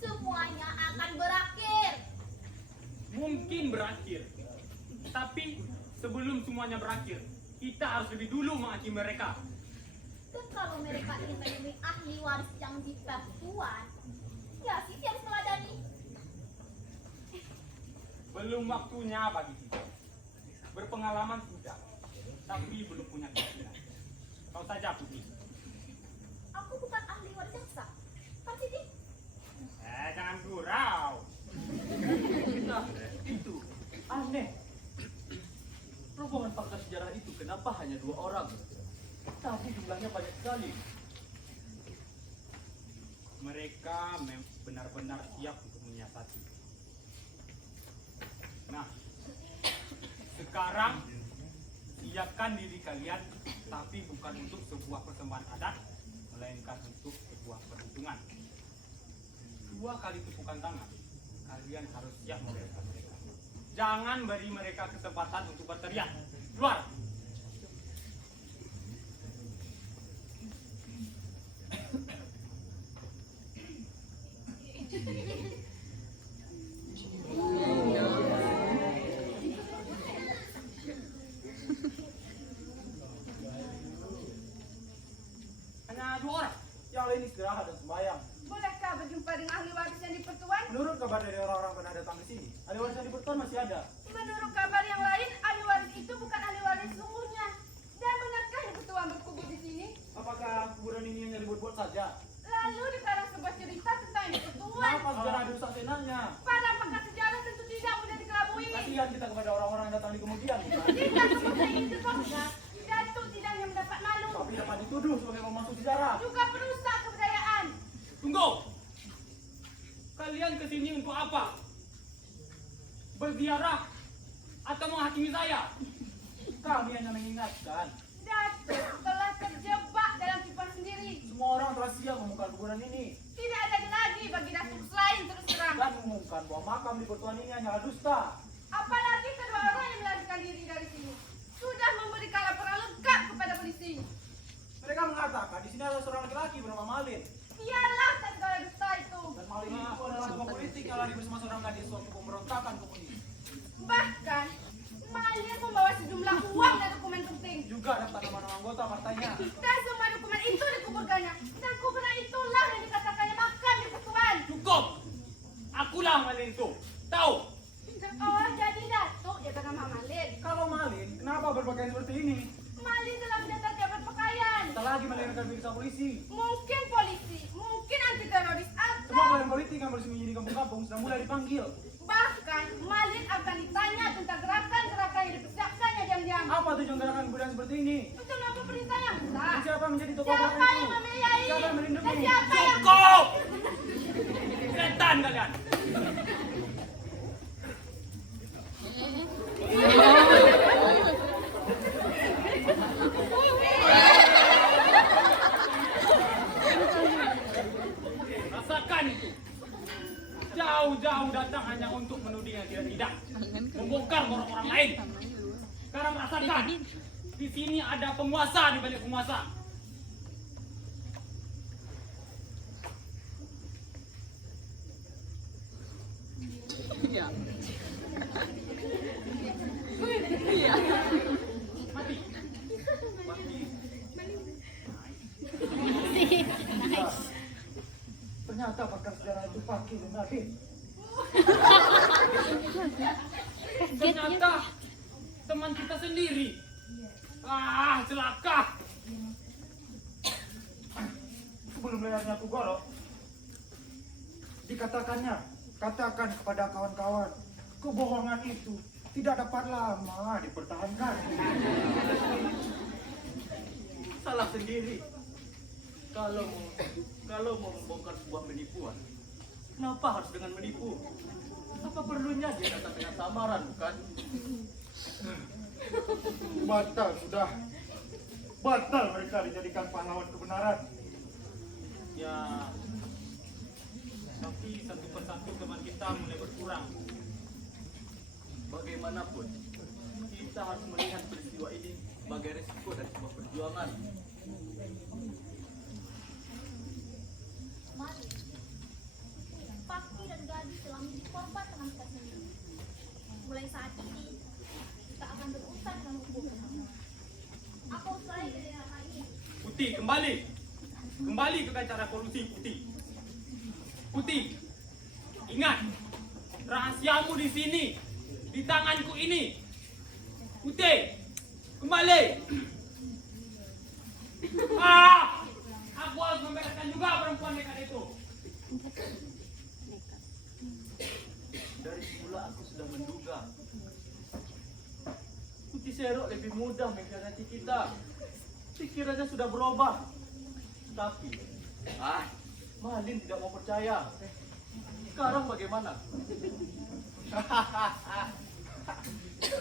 Semuanya akan berakhir. Mungkin berakhir. Tapi sebelum semuanya berakhir, kita harus lebih dulu menghakimi mereka. Dan kalau mereka ingin menemui ahli waris yang dipertuan, ya Siti harus meladani. Belum waktunya bagi kita. Berpengalaman sudah, tapi belum punya keyakinan. Kau saja Putri. Aku bukan ahli waris yang sah. Kan Siti? Jangan gurau. Nah, itu aneh. Rombongan pakar sejarah itu kenapa hanya 2 orang? Tapi jumlahnya banyak sekali. Mereka benar-benar siap untuk menyiasati. Nah, sekarang siapkan diri kalian, tapi bukan untuk sebuah persembahan adat, melainkan untuk sebuah perhitungan. 2 kali tepukan tangan, kalian harus siap memberikan mereka. Jangan beri mereka kesempatan untuk berteriak. Keluar! dua orang. Yang lain istirahat dan sembahyang. Bolehkah berjumpa dengan ahli waris yang di Pertuan? Menurut kabar dari orang-orang pernah datang ke sini, ahli waris yang di Pertuan masih ada. Menurut kabar yang lain, ahli waris itu bukan ahli waris sungguhnya. Dan benarkah Ibu Tuan berkubur di sini? Apakah kuburan ini hanya dibuat-buat saja? Lalu dikarang sebuah cerita tentang Ibu Tuan. Kenapa sejarah dirusak senangnya? Para pakar sejarah tentu tidak mudah dikelabui. Kasihan kita kepada orang-orang yang datang di kemudian. bukan? Jika seperti itu fakta, Datuk tidak hanya mendapat malu, Tapi dapat dituduh sebagai pemalsu sejarah. juga perusak kebudayaan. Tunggu. Kalian kesini untuk apa? Berziarah atau menghakimi saya? Kami hanya mengingatkan, Datuk telah terjebak dalam tipuan sendiri. semua orang telah siap membongkar kuburan ini Tidak ada lagi bagi Datuk selain terus terang. dan mengumumkan bahwa makam di Pertuan ini hanyalah dusta. Apalagi kedua orang yang melarikan diri dari sini sudah memberikan laporan lengkap kepada polisi. Mereka mengatakan di sini ada seorang laki-laki bernama Malin. Biarlah tak segala dusta itu. Dan Malin itu adalah sebuah politik yang lari bersama seorang gadis waktu pemberontakan komunis. Bahkan Malin membawa sejumlah uang dan dokumen penting. Juga daftar nama-nama anggota partainya. Dan semua dokumen itu dikuburkannya. Dan kuburan itulah yang dikatakannya makam di Pertuan. Cukup. Akulah Malin itu. Tahu? Oh, jadi Datuk dia bernama Malin. Kalau Malin, kenapa berpakaian seperti ini? Malin telah mendaftar dia berpakaian. Tak lagi melarikan diri sama polisi. Mungkin polisi, mungkin anti teroris Semua atau badan politik yang bersembunyi di kampung-kampung sudah mulai dipanggil. bahkan Malin akan ditanya tentang gerakan-gerakan yang dipersiapkannya diam-diam. Apa tujuan gerakan kebudayaan seperti ini? Untuk mampu perintah yang Dan besar. siapa yang menjadi tokoh Siapa gerakan yang itu? membiayai? Siapa yang melindungi? Dan siapa yang Cukup. Setan kalian. Rasakan itu. Jauh-jauh datang hanya untuk menuding yang tidak-tidak. Membongkar orang-orang lain. Sekarang rasakan. Di sini ada penguasa di balik penguasa. Iya. Mati. Mati. Ternyata pakar sejarah itu pakai dan Nadine. Ternyata teman kita sendiri. Ah, celaka. Sebelum layarnya aku gorok, dikatakannya, katakan kepada kawan-kawan, kebohongan itu tidak dapat lama dipertahankan. Salah sendiri. Kalau mau membongkar sebuah penipuan, kenapa harus dengan menipu? Apa perlunya dia datang dengan samaran, bukan? Batal sudah. Batal mereka dijadikan pahlawan kebenaran. Ya, tapi satu persatu teman kita mulai berkurang. Bagaimanapun, kita harus melihat peristiwa ini sebagai resiko dari sebuah perjuangan. Mari, Paki dan Gadis telah menjadi korban teman kita sendiri. Mulai saat ini, kita akan berurusan dengan hukum. Apa usai dari hal ini? Putih, kembali. Kembali ke kancah revolusi, Putih. Putih, ingat, rahasiamu di sini, di tanganku ini. Putih, kembali. Ah, aku harus membebaskan juga perempuan nekat itu. Dari semula aku sudah menduga Putih Serok lebih mudah mengkhianati kita. Pikirannya sudah berubah. Tapi, Malin tidak mau percaya. Sekarang bagaimana?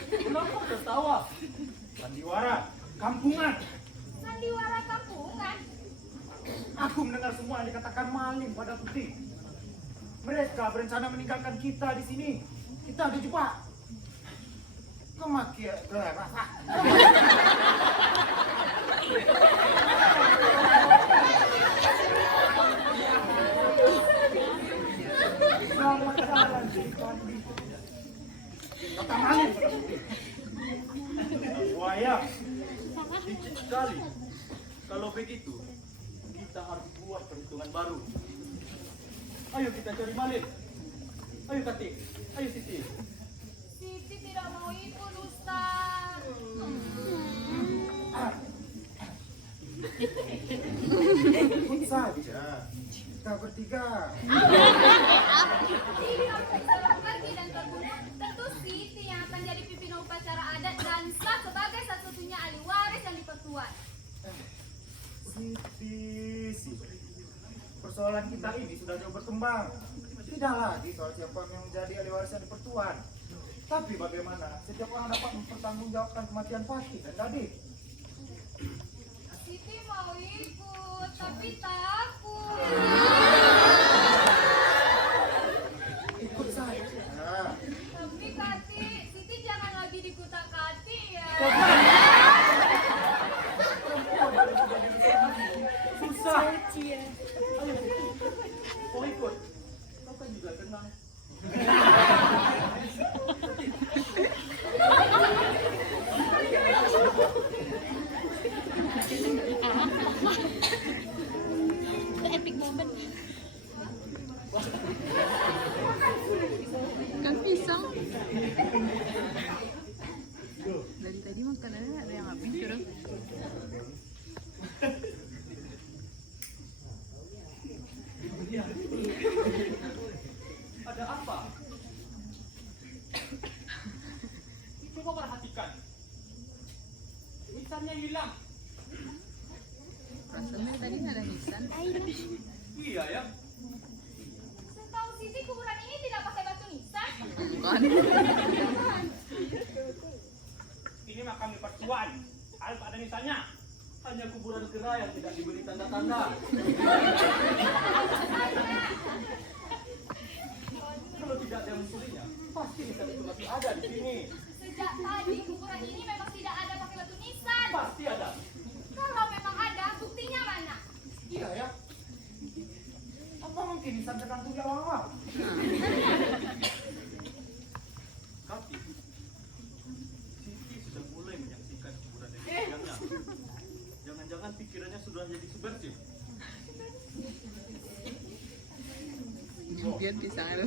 Kenapa tertawa? Sandiwara, kampungan. sandiwara kampungan? Aku mendengar semua yang dikatakan Malin pada Putih. Mereka berencana meninggalkan kita di sini. Kita dijebak. Kemakia rasa. Selamat jalan di Kandi. Kata Malin pada Putih. Buaya. Licik sekali. Kalau begitu, kita harus buat perhitungan baru. Ayo kita cari Malin. Ayo Katik, ayo Siti. Siti tidak mau ikut, Ustaz. Ikut saja. Kita bertiga. Jika salah pergi dan terbunuh, tentu Siti yang akan jadi pimpin upacara adat dan sah sebagai satu-satunya ahli waris yang dipertuan. Siti. Persoalan kita ini sudah jauh berkembang. Tidak lagi soal siapa yang menjadi ahli waris yang dipertuan. Tapi bagaimana setiap orang dapat mempertanggungjawabkan kematian Fatih dan Gadis? Siti mau ikut, tapi takut. Ikut saja. Tapi Kati, Siti jangan lagi dikutak-kati ya. Susah. Ayo Siti, mau ikut? Kau kan juga tenang. Epic moment. Kan pisang. Dari tadi makanannya ada yang habis terus. Ada apa? Coba perhatikan. Nisannya hilang. Rasanya tadi nggak ada nisan. Iya ya. Setahu Siti kuburan ini tidak pakai batu nisan. Bukan. Ini makam dipertuan. Harus ada nisannya. Hanya kuburan kera yang tidak diberi tanda-tanda. Kalau tidak ada unsurinya, pasti nisan itu masih ada di sini. Sejak tadi kuburan ini memang tidak ada pakai batu nisan. Pasti ada. Kalau memang ada, buktinya mana? Iya ya. Apa mungkin nisan tergantung awal? Tapi Siti sudah mulai menyaksikan kuburan yang dipegangnya. Jangan-jangan pikirannya sudah jadi subversif. Biar pisang lu.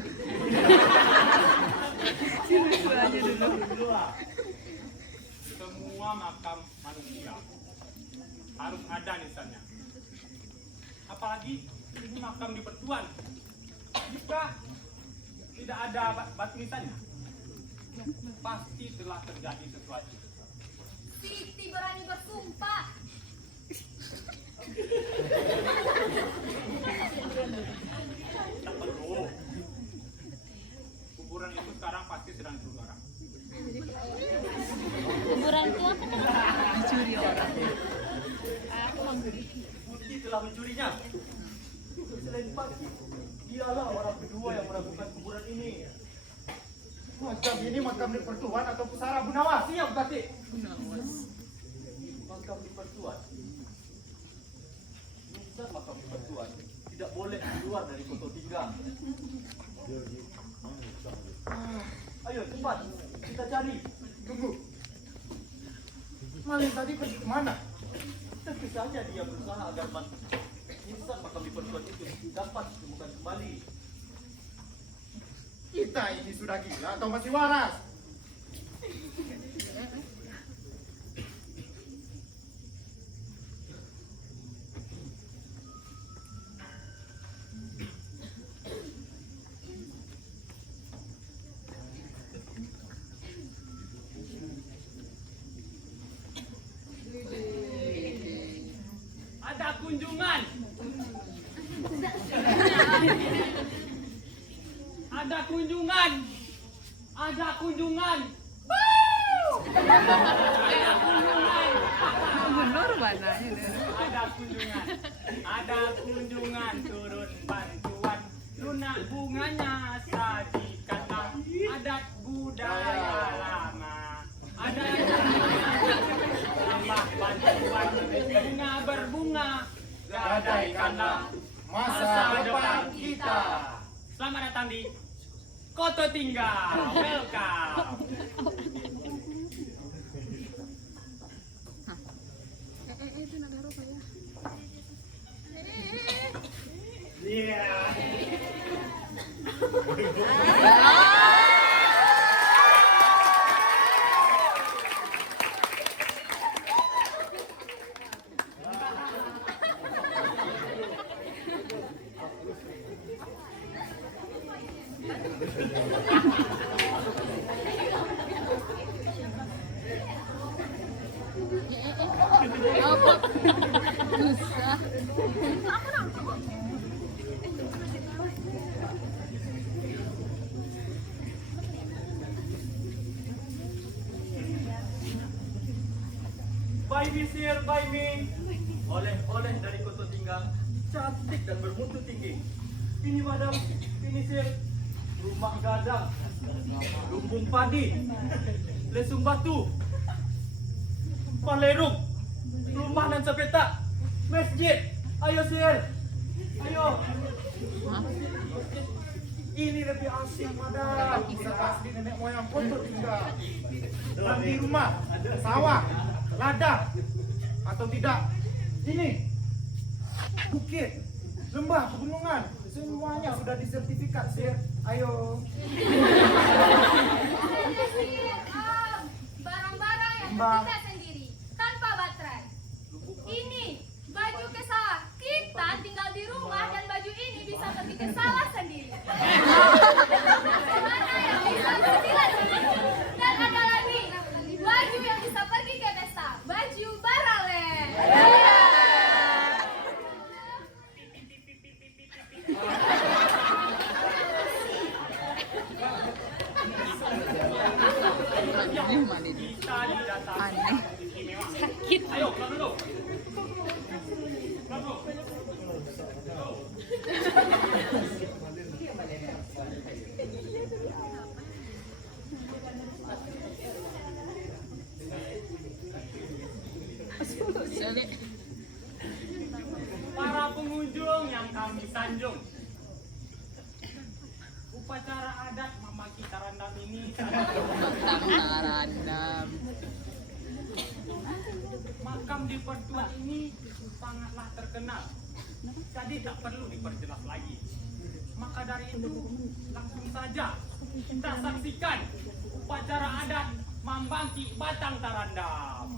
Semua makam manusia harus ada nisannya. Apalagi ini makam dipertuan. Jika tidak ada batu nisannya, pasti telah terjadi sesuatu. Siti berani bersumpah. Tak perlu. Kuburan itu sekarang pasti sedang diburu orang. Kuburan itu apa? Dicuri orang. Putih telah mencurinya. Selain Pati, dialah orang kedua yang meragukan kuburan ini. Macam ini makam dipertuan atau pusara Bunawas? Siap, Pati. Nawas. Makam dipertuan. Nisan makam dipertuan tidak boleh keluar dari Koto Tinggal. Ayo cepat, kita cari. Tunggu. Malin tadi pergi kemana? Tentu saja dia berusaha agar nisan makam dipertuan itu dapat ditemukan kembali. Kita ini sudah gila atau masih waras? Ada kunjungan. Ada kunjungan. Ada kunjungan. Ada kunjungan. Gubernur mana ini? Ada kunjungan. Ada kunjungan turun bantuan. Lunak bunganya sajikanlah adat budaya lama. Ada tambah bantuan bunga berbunga. Gadaikanlah Masa depan kita. Selamat datang di Koto Tinggal. Welcome. Itu nagaro kaya. Iya. Apa? Susah. By me, sir, by me. Oleh-oleh dari Kota Tinggal, cantik dan bermutu tinggi. Ini madam, ini sir, rumah gadang, lumbung padi, lesung batu, palerung, rumah dan sepeta, masjid. Ayo sir, ayo. Ini lebih asik madam. Bekas di nenek moyang Kota Tinggal. Dan di rumah, sawah, ladang, atau tidak ini bukit, lembah, pegunungan, semuanya sudah disertifikat sir. Ayo. Barang-barang yang Mbak. kita sendiri tanpa baterai. Ini baju ke sawah. Kita tinggal di rumah dan baju ini bisa pergi ke sawah sendiri. Mana yang bisa bersilat sendiri. Dan ada lagi baju yang bisa pergi ke pesta. Baju baralen. Kita didatangi Aneh. istimewa. Sakit. Ayo, keluar dulu. Keluar dulu. Sulit. Para pengunjung yang kami sanjung, upacara adat memaki tarandam ini sangat Batang tarandam. makam di Pertuan ini sangatlah terkenal, jadi tak perlu diperjelas lagi. Maka dari itu, langsung saja kita saksikan upacara adat Mambangki Batang Tarandam.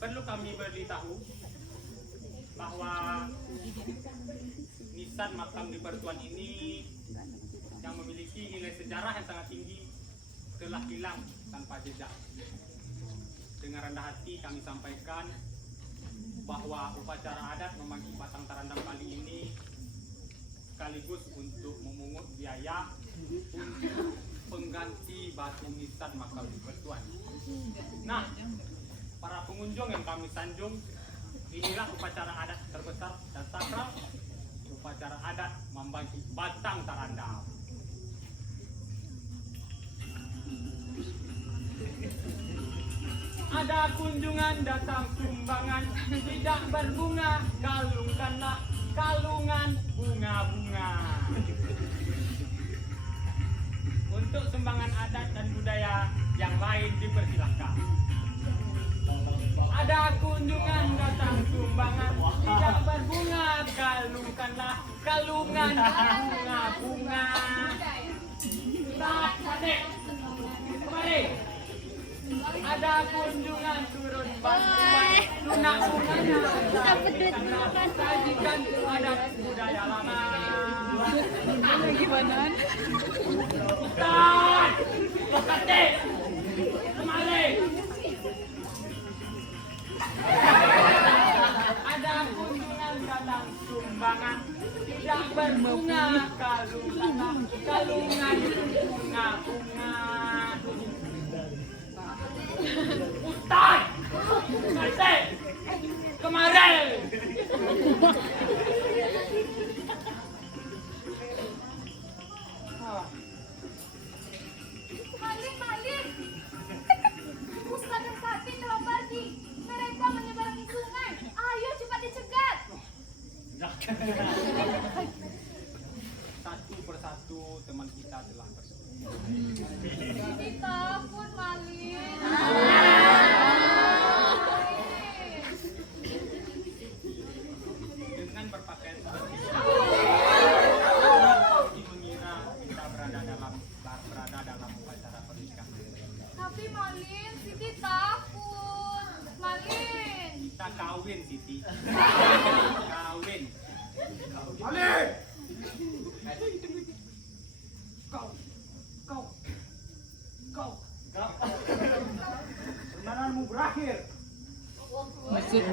Perlu kami beritahu bahwa nisan makam di Pertuan ini yang memiliki nilai sejarah yang sangat tinggi telah hilang tanpa jejak. Dengan rendah hati kami sampaikan bahwa upacara adat Mambangki Batang Tarandam kali ini sekaligus untuk memungut biaya untuk pengganti batu nisan makam di Pertuan. Nah, para pengunjung yang kami sanjung, inilah upacara adat terbesar dan sakral, upacara adat Mambangki Batang Tarandam. Ada kunjungan datang sumbangan, tidak berbunga, kalungkanlah kalungan bunga-bunga. Untuk sumbangan adat dan budaya yang lain dipersilahkan. Ada kunjungan datang sumbangan, tidak berbunga, kalungkanlah kalungan bunga-bunga. Taat adik, kemari. Ada kunjungan turun bantuan lunak bunganya. Sajikan adat budaya lama. Gimana? Taat, lokate, kemari. Ada kunjungan datang sumbangan, tidak berbunga, kalungan bunga-bunga. Ustaz, Kate, kemarin. Maling. Ustaz dan Kati telah pergi. Mereka menyeberangi sungai. Ayo cepat dicegat. Satu persatu teman kita telah pergi. Jadi takut Malin. kawin, Siti. Kawin. Malin! Kau. Permainanmu berakhir. Masuk.